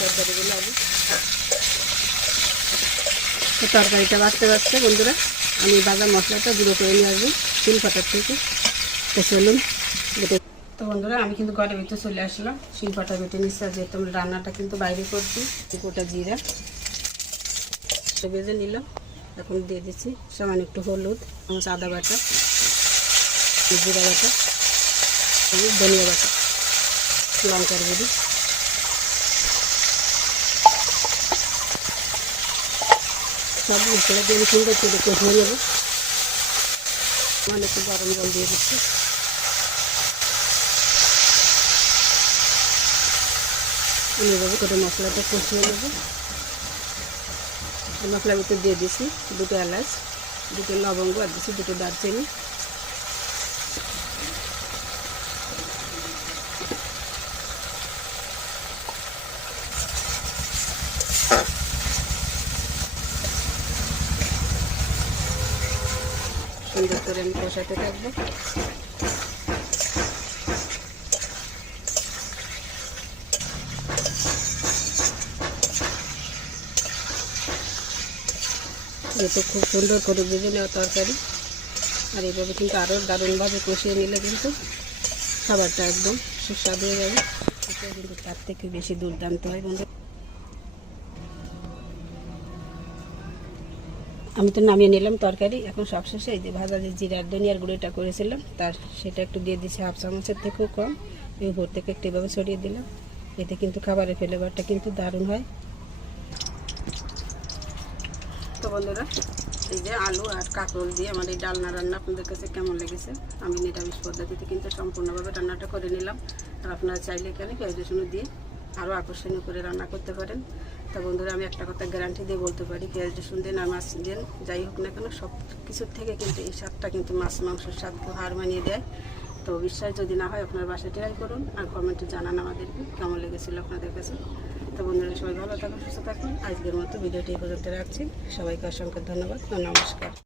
তরকারিগুলো আলু তো তরকারিটা বাঁচতে বাঁচতে বন্ধুরা আমি বাজার মশলাটা গুঁড়ো করে নিয়ে আসবো শিলপাটার থেকে। তো চলুন বেটে। তো বন্ধুরা আমি কিন্তু ঘরের ভিতরে চলে আসলাম, শিলপাটা বেটে নিচ্ছি। আর যেহেতু আমরা রান্নাটা কিন্তু বাইরে করছি, গোটা জিরা তো ভেজে নিলাম। এখন দিয়ে দিচ্ছি সামান্য একটু হলুদ, আমার আদা বাটা, জিরা বাটা, ধনিয়া বাটা, লঙ্কার গুঁড়ি, সব মশলা দিয়ে সুন্দর করে কষিয়ে নেব। মানে একটু গরম জল দিয়ে দিচ্ছি। এইভাবে করে মশলাটা কষিয়ে নেব। মশলার ভিতরে দিয়ে দিচ্ছি 2টো এলাচ, 2টো লবঙ্গ, আর দিচ্ছি 2টো দারচিনি। সুন্দর করে আমি কষাতে থাকবো। যেহেতু খুব সুন্দর করে ভেজে নেওয়া তরকারি, আর এইভাবে কিন্তু আরও দারুণভাবে কষিয়ে নিলে কিন্তু খাবারটা একদম সুস্বাদু হয়ে যাবে। এটা কিন্তু তার থেকে বেশি দুর্দান্ত হয় বন্ধু। আমি তো নামিয়ে নিলাম তরকারি। এখন সবশেষে এই যে ভাজা যে জিরার ধনিয়ার গুঁড়োটা করেছিলাম সেটা একটু দিয়ে দিচ্ছি, 1/2 চামচের থেকেও কম। এই উপর থেকে একটু এভাবে ছড়িয়ে দিলাম। এতে কিন্তু খাবারের ফ্লেভারটা কিন্তু দারুণ হয়। তো বন্ধুরা এই যে আলু আর কাঁকরোল দিয়ে আমার এই ডালনা রান্না আপনাদের কাছে কেমন লেগেছে? আমি নিরামিষ পদ্ধতিতে কিন্তু সম্পূর্ণভাবে রান্নাটা করে নিলাম। আর আপনারা চাইলে এখানে পেঁয়াজ রসুন দিয়ে আরও আকর্ষণীয় করে রান্না করতে পারেন। তা বন্ধুরা আমি একটা কথা গ্যারান্টি দিয়ে বলতে পারি, পেঁয়াজ রসুন দিন আর মাছ দিন যাই হোক না কেন, সব কিছুর থেকে কিন্তু এই স্বাদটা কিন্তু মাছ মাংসের স্বাদকে হার মানিয়ে দেয়। তো বিশ্বাস যদি না হয় আপনার বাসায় ট্রাই করুন, আর কমেন্টে জানান আমাদেরকে কেমন লেগেছিলো আপনাদের কাছে। তো বন্ধুরা সবাই ভালো থাকুন, সুস্থ থাকুন। আজকের মতো ভিডিওটি এই পর্যন্ত রাখছি। সবাইকে অসংখ্য ধন্যবাদ ও নমস্কার।